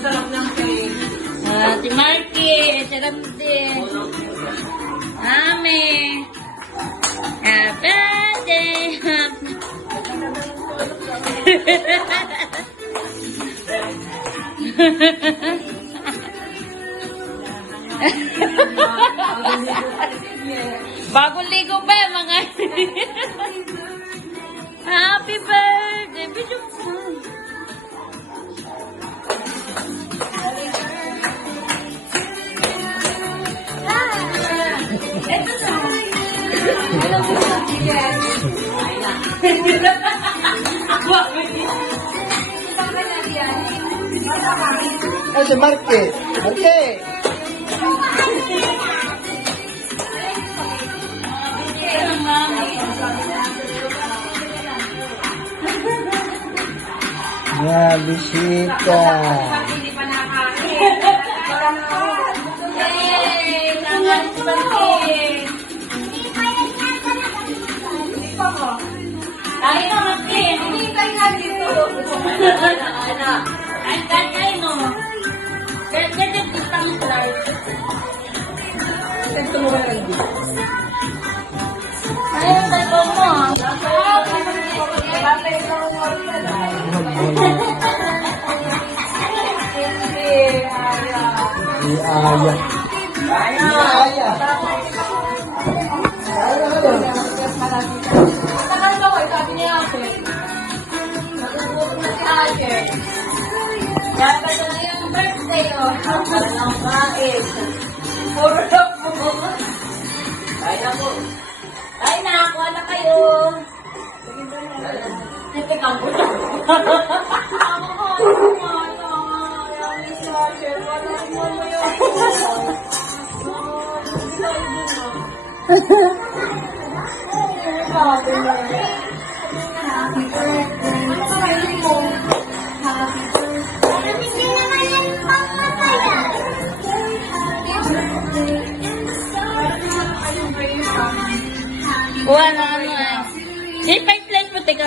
sarap ng cake. Si Marky, sarap din. Ame. Happy birthday. Bagong ligo ba yung mga happy birthday. Bidyo mo. Ito sa alam mo sa chicken. Ay, si Marky. Marky. Ya, bisita. Hindi pa nakain. Yay! Nangan si Marky. Hindi pa mo. Tayo na, Marky. Hindi tayo nga dito. Anak. Ay, tayo no. Ganyan kita mo tayo. Ito mo ba lang dito? Ayun, tayo mo. Bakit ito ang order? Si Aya. Aya. Tagal ba ko? Sabi niya ate. Natutulog na si ate. Dapat na yung birthday, oh. Ang kain. Puro na po. Ay na po. Ay, nakakuha na kayo. Teka po. Kuha na ano eh. Si pipeline mo, teka.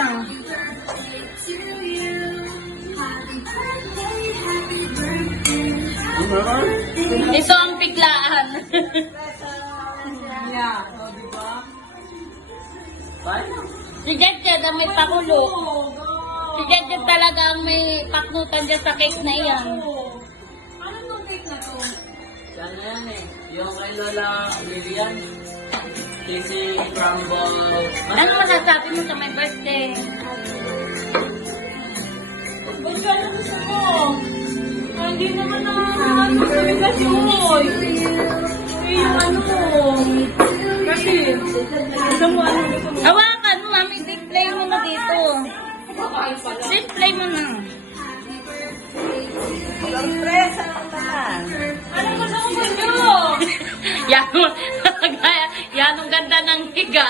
Ito ang biglaan. Si Jadjad ang may pakulo. Si Jadjad talaga ang may paknutan dyan sa cake na iyan. Ano itong cake na to? Yan na yan eh. Yung kay Lola Lilian. Cheesy crumble. Ano masasabi mo sa my birthday? Ba't ka na gusto mo? Hindi naman nakakasali kasi umoy. Yung ano. Kasi, alam mo ano gusto mo? Hawakan mo, mami. Display mo na dito. Makain pala. Display mo na. Sorpresa naman. Ano gusto mo ba nyo? Yan ang ganda ng higa.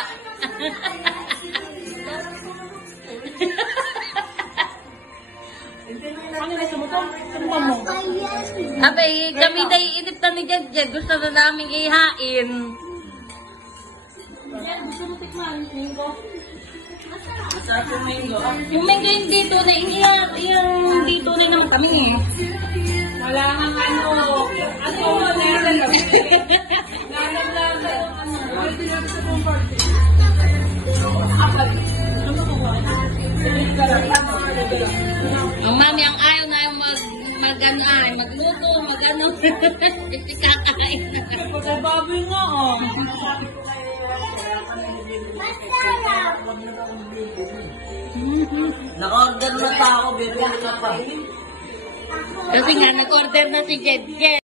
Ano gusto mo to? Ano ba mo? Abay, kami na iinip na ni Jadjad. Gusto na namin ihain. Yan, gusto mo tikman. Mingo. Masarap yung mango. Yung medyo hindi tunay, yung hindi tunay naman kami eh. Wala kang ano. Ano mo na yan? Lalaglaga. Ano? Wala din natin sa compartment. Ang mami, ang ayaw na yung magluto, mag-ano. Kasi kakain na. Sa baboy nga, oh. Naka-order na pa ako, bibili ka pa. Kasi nga, nag-order na si Jed.